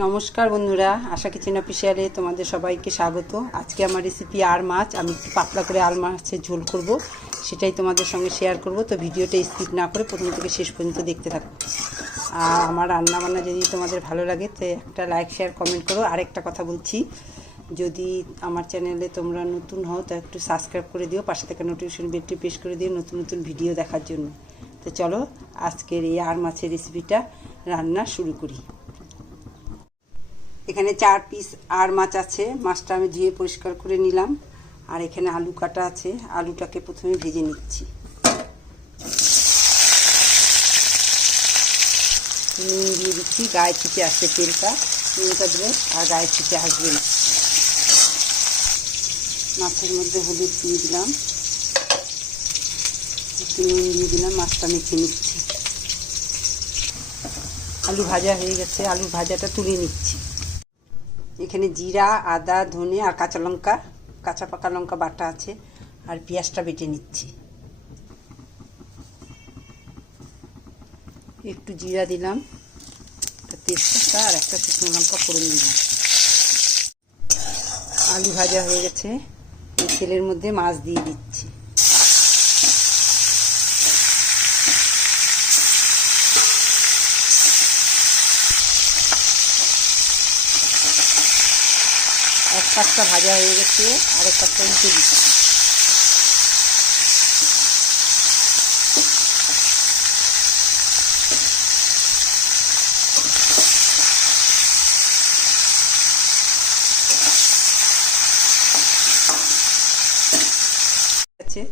নমস্কার বন্ধুরা, আশা কিচেন অফিসিয়ালে তোমাদের সবাইকে স্বাগত। আজকে আমার রেসিপি আর মাছ। আমি একটু পাতলা করে আর মাছের ঝোল করব, সেটাই তোমাদের সঙ্গে শেয়ার করব। তো ভিডিওটা স্কিপ না করে প্রথম থেকে শেষ পর্যন্ত দেখতে থাকো। আর আমার রান্নাবান্না যদি তোমাদের ভালো লাগে তো একটা লাইক শেয়ার কমেন্ট করো। আরেকটা কথা বলছি, যদি আমার চ্যানেলে তোমরা নতুন হও তো একটু সাবস্ক্রাইব করে দিও, পাশে থেকে নোটিফিকেশন বেলটি প্রেস করে দিও নতুন নতুন ভিডিও দেখার জন্য। তো চলো আজকের এই আর মাছের রেসিপিটা রান্না শুরু করি। এখানে 4 পিস আর মাছ আছে। মাছটা আমি ধুয়ে পরিষ্কার করে নিলাম। আর এখানে আলু কাটা আছে, আলুটাকে প্রথমে ভেজে নিচ্ছি। নুন দিয়ে দিচ্ছি, গায়ে ছিটে আসছে তেলটা, নুনটা দিলে আর গায়ে ছিটে আসবে না। মাছের মধ্যে হলুদ দিয়ে দিলাম, একটু নুন দিয়ে দিলাম, মাছটা মেখে নিচ্ছি। আলু ভাজা হয়ে গেছে, আলু ভাজাটা তুলে নিচ্ছি। এখানে জিরা, আদা, ধনে আর কাঁচা লঙ্কা, কাঁচা পাকা লঙ্কা বাটা আছে, আর পেঁয়াজটা বেটে নিচ্ছি। একটু জিরা দিলাম, তেজপাতা আর একটা শুকনো লঙ্কা ফোড়ন দিলাম। আলু ভাজা হয়ে গেছে, এই তেলের মধ্যে মাছ দিয়ে দিচ্ছি। এক পাশটা ভাজা হয়ে গেছে, আরেক পাশটা উল্টে দিচ্ছি।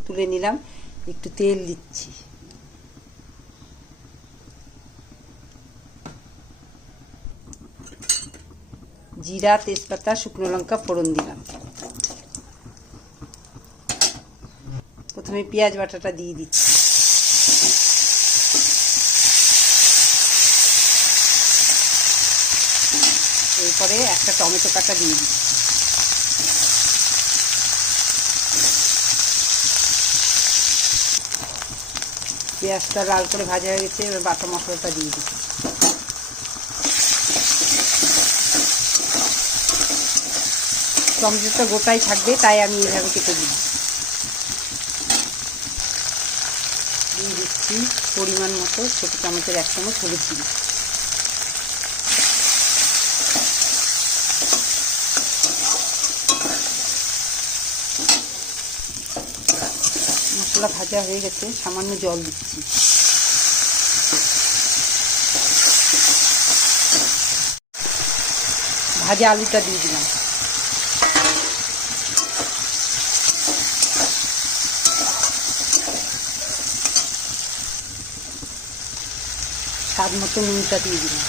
তুলে নিলাম, একটু তেল দিচ্ছি। জিরা, তেজপাতা, শুকনো লঙ্কা ফোড়ন দিলাম। প্রথমে পেঁয়াজ বাটাটা দিয়ে দিচ্ছি। এরপরে একটা টমেটো কাটা দিয়ে দিচ্ছি। পেঁয়াজটা লাল করে ভাজা হয়ে গেছে, এবার বাটা মশলাটা দিয়ে দিচ্ছি। টমেটোটা গোটাই থাকবে, তাই আমি এইভাবে কেটে দিই। দিয়ে দিচ্ছি পরিমাণ মতো ছোটো চামচের 1 চামচ হলুদ দিই। মশলা ভাজা হয়ে গেছে, সামান্য জল দিচ্ছি। ভাজা আলুটা দিয়ে দিলাম। স্বাদ মতো নুনটা দিয়ে দিলাম।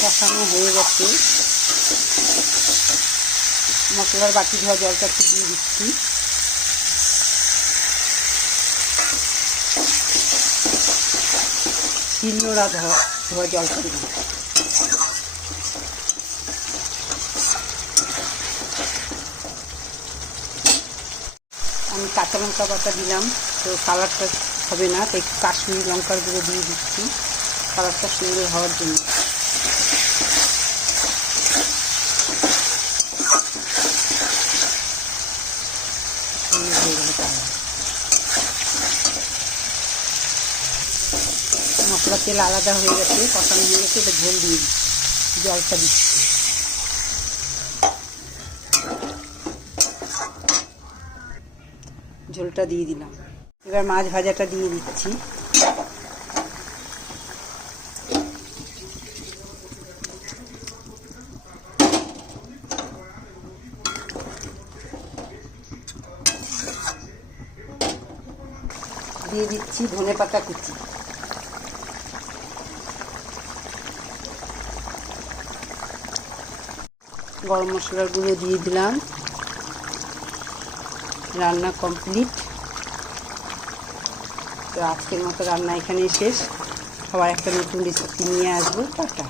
কষানো হয়ে গেছে, মশলার বাটি ধোয়া জলটা একটু দিয়ে দিচ্ছি। শিলনোড়া ধোয়া জলটা দিলাম। আমি কাঁচা লঙ্কা বাটা দিলাম, তো কালারটা হবে না, তাই কাশ্মীরি লঙ্কার গুঁড়ো দিয়ে দিচ্ছি কালারটা সুন্দর হওয়ার জন্য। মশলা তেল আলাদা হয়ে গেছে, কষানো হয়ে গেছে, এটা ঝোল দিয়ে দিচ্ছি, জলটা দিচ্ছি। ঝোলটা দিয়ে দিলাম। এবার মাছ ভাজাটা দিয়ে দিচ্ছি। দিয়ে দিচ্ছি ধনেপাতা কুচি। গরম মশলার গুঁড়ো দিয়ে দিলাম। রান্না কমপ্লিট। তো আজকের মতো রান্না এখানেই শেষ। সবাই একটা নতুন রেসিপি নিয়ে আসবো। টাটা।